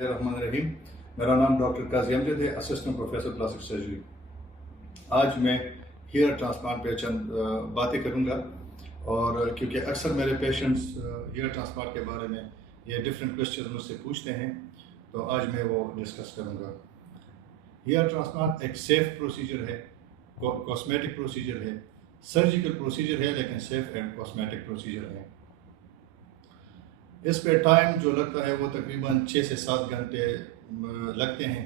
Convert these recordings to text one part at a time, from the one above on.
रहमान रहीम। मेरा नाम डॉक्टर काजी अमजद है, असिस्टेंट प्रोफेसर प्लास्टिक सर्जरी। आज मैं हेयर ट्रांसप्लांट पे चंद बातें करूंगा, और क्योंकि अक्सर मेरे पेशेंट्स हेयर ट्रांसप्लांट के बारे में ये डिफरेंट क्वेश्चन मुझसे पूछते हैं, तो आज मैं वो डिस्कस करूंगा। हेयर ट्रांसप्लांट एक सेफ प्रोसीजर है, कॉस्मेटिक प्रोसीजर है, सर्जिकल प्रोसीजर है, लेकिन सेफ एंड कॉस्मेटिक प्रोसीजर है। इस पे टाइम जो लगता है वो तकरीबन 6 से 7 घंटे लगते हैं,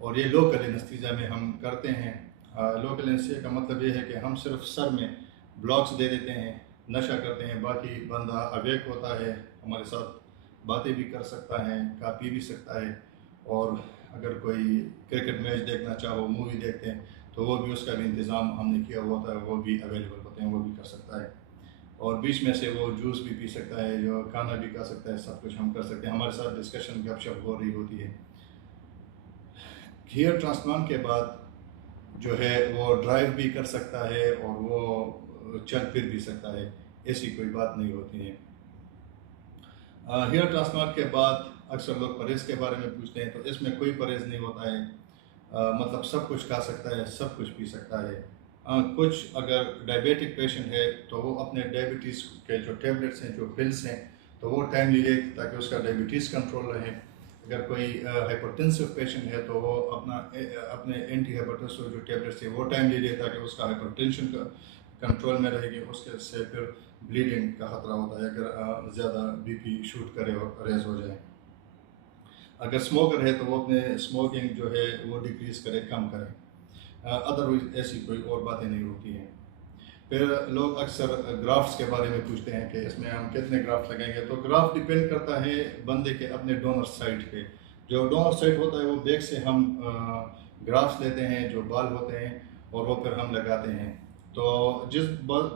और ये लोकल एनेस्थीसिया में हम करते हैं। लोकल एनेस्थीसिया का मतलब ये है कि हम सिर्फ सर में ब्लॉक्स दे देते हैं, नशा करते हैं, बाकी बंदा अवेक होता है, हमारे साथ बातें भी कर सकता है, खा पी भी सकता है, और अगर कोई क्रिकेट मैच देखना चाहो, मूवी देखते हैं, तो वो भी उसका भी इंतज़ाम हमने किया हुआ होता है, वो भी अवेलेबल होते हैं, वो भी कर सकता है। और बीच में से वो जूस भी पी सकता है, जो खाना भी खा सकता है, सब कुछ हम कर सकते हैं। हमारे साथ डिस्कशन गपशप हो रही होती है। हेयर ट्रांसप्लांट के बाद जो है वो ड्राइव भी कर सकता है और वो चल फिर भी सकता है, ऐसी कोई बात नहीं होती है। हेयर ट्रांसप्लांट के बाद अक्सर लोग परहेज़ के बारे में पूछते हैं, तो इसमें कोई परहेज़ नहीं होता है। मतलब सब कुछ खा सकता है, सब कुछ पी सकता है। कुछ अगर डायबिटिक पेशेंट है तो वो अपने डायबिटीज़ के जो टेबलेट्स हैं, जो पिल्स हैं, तो वो टाइमली ले ताकि उसका डायबिटीज़ कंट्रोल रहे। अगर कोई हाइपरटेंसिव पेशेंट है तो वो अपने एंटी हाइपरटेंसिव जो टेबलेट्स हैं वो टाइमली ले ताकि उसका हाइपरटेंशन का कंट्रोल में रहेगी। उसके से फिर ब्लीडिंग का ख़तरा होता है अगर ज़्यादा बीपी शूट करे और रेज हो जाए। अगर स्मोकर है तो वो अपने स्मोकिंग जो है वो डिक्रीज़ करे, कम करे। अदरवाइज ऐसी कोई और बातें नहीं होती हैं। फिर लोग अक्सर ग्राफ्ट्स के बारे में पूछते हैं कि इसमें हम कितने ग्राफ्ट लगाएंगे। तो ग्राफ्ट डिपेंड करता है बंदे के अपने डोनर साइट पे। जो डोनर साइट होता है वो बैक से हम ग्राफ्ट्स लेते हैं, जो बाल होते हैं, और वो फिर हम लगाते हैं। तो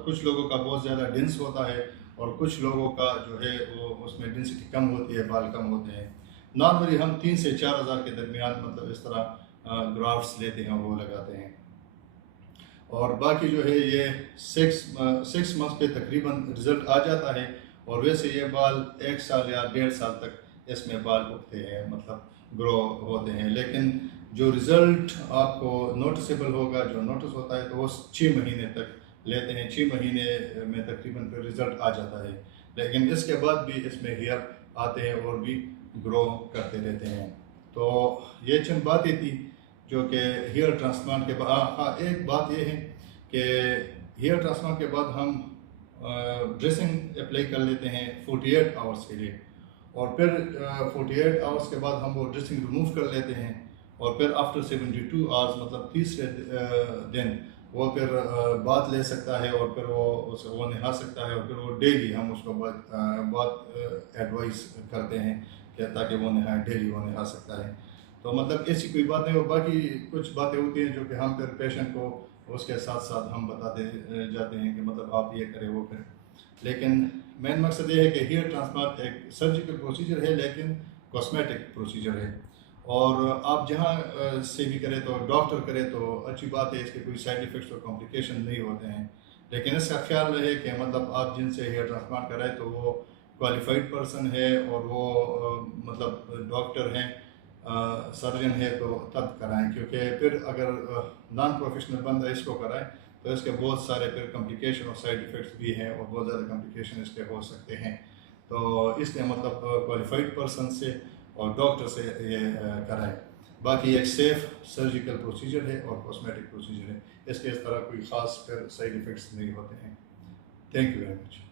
कुछ लोगों का बहुत ज़्यादा डेंस होता है और कुछ लोगों का जो है वो उसमें डेंसिटी कम होती है, बाल कम होते हैं। नॉर्मली हम 3 से 4 हज़ार के दरमियान मतलब इस तरह ग्राफ्ट्स लेते हैं, वो लगाते हैं। और बाकी जो है ये 6 मंथ पे तकरीबन रिज़ल्ट आ जाता है, और वैसे ये बाल 1 साल या 1.5 साल तक इसमें बाल उगते हैं, मतलब ग्रो होते हैं। लेकिन जो रिज़ल्ट आपको नोटिसेबल होगा, जो नोटिस होता है, तो वो 6 महीने तक लेते हैं। 6 महीने में तकरीबन फिर रिज़ल्ट आ जाता है, लेकिन इसके बाद भी इसमें हेयर आते हैं और भी ग्रो करते रहते हैं। तो ये चंद बातें थी जो कि हेयर ट्रांसप्लांट के बाद। हाँ, एक बात ये है कि हेयर ट्रांसप्लांट के बाद हम ड्रेसिंग अप्लाई कर लेते हैं 48 आवर्स के लिए, और फिर 48 आवर्स के बाद हम वो ड्रेसिंग रिमूव कर लेते हैं, और फिर आफ्टर 72 आवर्स मतलब तीसरे दिन वो फिर बात ले सकता है, और फिर वो नहा सकता है, और फिर वो डेली हम उसको बात एडवाइस करते हैं कि ताकि वो नहाए, डेली वो नहा सकता है। तो मतलब ऐसी कोई बात नहीं हो। बाकी कुछ बातें होती हैं जो कि हम फिर पेशेंट को उसके साथ साथ हम बताते जाते हैं कि मतलब आप ये करें, वो करें। लेकिन मेन मकसद ये है कि हेयर ट्रांसप्लांट एक सर्जिकल प्रोसीजर है, लेकिन कॉस्मेटिक प्रोसीजर है। और आप जहाँ से भी करें, तो डॉक्टर करे तो अच्छी बात है, इसके कोई साइड इफ़ेक्ट्स और कॉम्प्लिकेशन नहीं होते हैं। लेकिन इसका ख्याल रहे कि मतलब आप जिनसे हेयर ट्रांसप्लांट कराए तो वो क्वालिफाइड पर्सन है, और वो मतलब डॉक्टर हैं, सर्जन है, तो तब कराएं। क्योंकि फिर अगर नॉन प्रोफेशनल बंदा इसको कराए तो इसके बहुत सारे फिर कॉम्प्लिकेशन और साइड इफ़ेक्ट्स भी हैं, और बहुत ज़्यादा कॉम्प्लिकेशन इसके हो सकते हैं। तो इसलिए मतलब क्वालिफाइड पर्सन से और डॉक्टर से ये कराएं। बाकी एक सेफ सर्जिकल प्रोसीजर है और कॉस्मेटिक प्रोसीजर है, इसके इस तरह कोई ख़ास फिर साइड इफ़ेक्ट्स नहीं होते हैं। Thank you very much.